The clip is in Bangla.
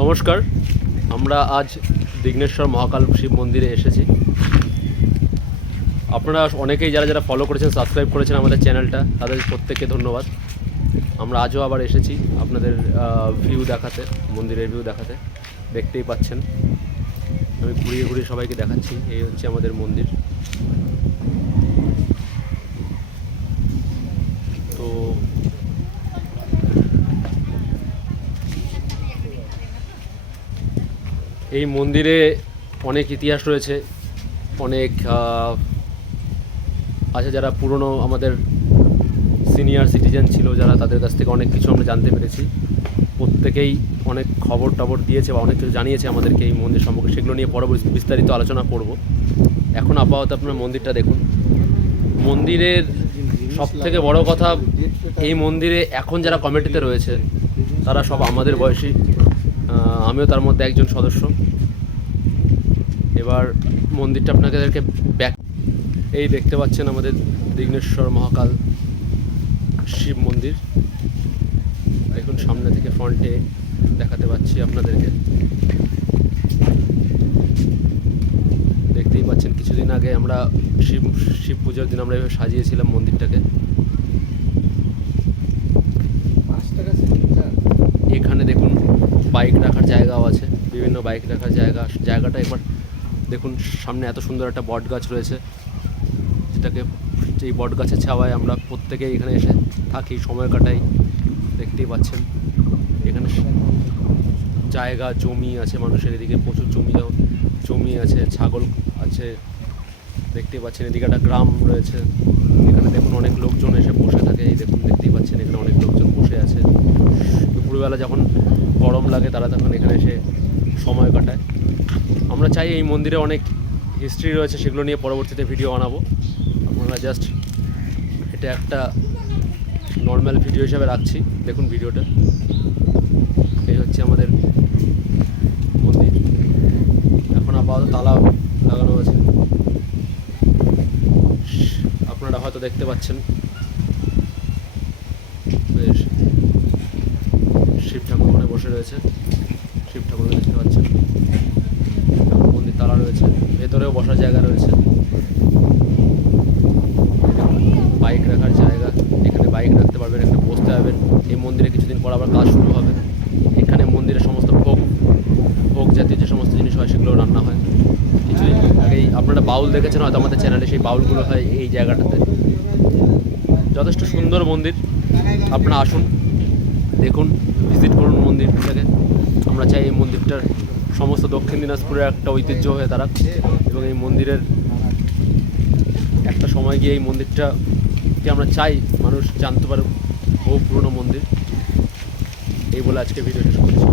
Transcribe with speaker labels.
Speaker 1: নমস্কার, আমরা আজ বিঘ্নেশ্বর মহাকাল শিব মন্দিরে এসেছি। আপনারা অনেকেই যারা যারা ফলো করেছেন সাবস্ক্রাইব করেছেন আমাদের চ্যানেলটা তাদের প্রত্যেককে ধন্যবাদ। আমরা আজও আবার এসেছি আপনাদের ভিউ দেখাতে, মন্দিরের ভিউ দেখাতে। দেখতেই পাচ্ছেন। আমি ঘুরিয়ে ঘুরিয়ে সবাইকে দেখাচ্ছি, এই হচ্ছে আমাদের মন্দির। এই মন্দিরে অনেক ইতিহাস রয়েছে, অনেক আছে যারা পুরনো আমাদের সিনিয়র সিটিজেন ছিল যারা তাদের কাছ থেকে অনেক কিছু আমরা জানতে পেরেছি। প্রত্যেকেই অনেক খবর টবর দিয়েছে বা অনেক কিছু জানিয়েছে আমাদেরকে এই মন্দির সম্পর্কে। সেগুলো নিয়ে পরবর্তী বিস্তারিত আলোচনা করব। এখন আপাতত আপনার মন্দিরটা দেখুন। মন্দিরের সব থেকে বড় কথা, এই মন্দিরে এখন যারা কমিটিতে রয়েছে, তারা সব আমাদের বয়সী। আমিও তার মধ্যে একজন সদস্য। এবার মন্দিরটা আপনাদেরকে ব্যাক এই দেখতে পাচ্ছেন আমাদের বিঘ্নেশ্বর মহাকাল শিব মন্দির। দেখুন, সামনে থেকে ফ্রন্টে দেখাতে পাচ্ছি আপনাদেরকে। দেখতেই পাচ্ছেন, কিছুদিন আগে আমরা শিব শিব পুজোর দিন আমরা এভাবে সাজিয়েছিলাম মন্দিরটাকে এখানে দেখুন বাইক রাখার জায়গাও আছে, বিভিন্ন বাইক রাখার জায়গা, জায়গাটা এবার দেখুন, সামনে এত সুন্দর একটা বট গাছ রয়েছে, যেটাকে এই বট গাছের ছাওয়ায় আমরা প্রত্যেকেই এখানে এসে থাকি, সময় কাটাই, দেখতেই পাচ্ছেন। এখানে জায়গা, জমি আছে মানুষের এদিকে, প্রচুর জমি জমি আছে, ছাগল আছে, দেখতেই পাচ্ছেন, এদিকে একটা গ্রাম রয়েছে। এখানে দেখুন অনেক লোকজন এসে বসে থাকে, এই দেখুন, দেখতেই পাচ্ছেন, এখানে অনেক লোকজন বসে আছে। দুপুরবেলা যখন গরম লাগে, তারা তখন এখানে এসে সময় কাটায়। আমরা চাই এই মন্দিরে অনেক হিস্ট্রি রয়েছে, সেগুলো নিয়ে পরবর্তীতে ভিডিও বানাবো। আপনারা জাস্ট এটা একটা নর্মাল ভিডিও হিসাবে রাখছি। দেখুন ভিডিওটা এই হচ্ছে আমাদের মন্দির। এখন আপাতত তালা লাগানো আছে। আপনারা হয়তো দেখতে পাচ্ছেন। বেশ। বসে রয়েছে। শিব ঠাকুরকে দেখতে পাচ্ছেন। মন্দির তালা রয়েছে। ভেতরেও বসার জায়গা রয়েছে। বাইক রাখার জায়গা। এখানে বাইক রাখতে পারবেন, এখানে বসতে পারবেন। এই মন্দিরে কিছুদিন পর আবার কাজ শুরু হবে। এখানে মন্দিরে সমস্ত ভোগ ভোগ জাতীয় যে সমস্ত জিনিস হয়, সেগুলো রান্না হয়। কিছুদিন আগেই আপনারা বাউল দেখেছেন, হয়তো আমাদের চ্যানেলে সেই বাউলগুলো হয় এই জায়গাটাতে। যথেষ্ট সুন্দর মন্দির। আপনারা আসুন, দেখুন, ভিজিট করুন মন্দিরটাকে আমরা চাই এই মন্দিরটার সমস্ত দক্ষিণ দিনাজপুরের একটা ঐতিহ্য হয়ে তারা এবং এই মন্দিরের একটা সময় গিয়ে এই মন্দিরটাকে আমরা চাই মানুষ জানতে পারে বহু পুরনো মন্দির। এই বলে আজকে ভিডিও শেষ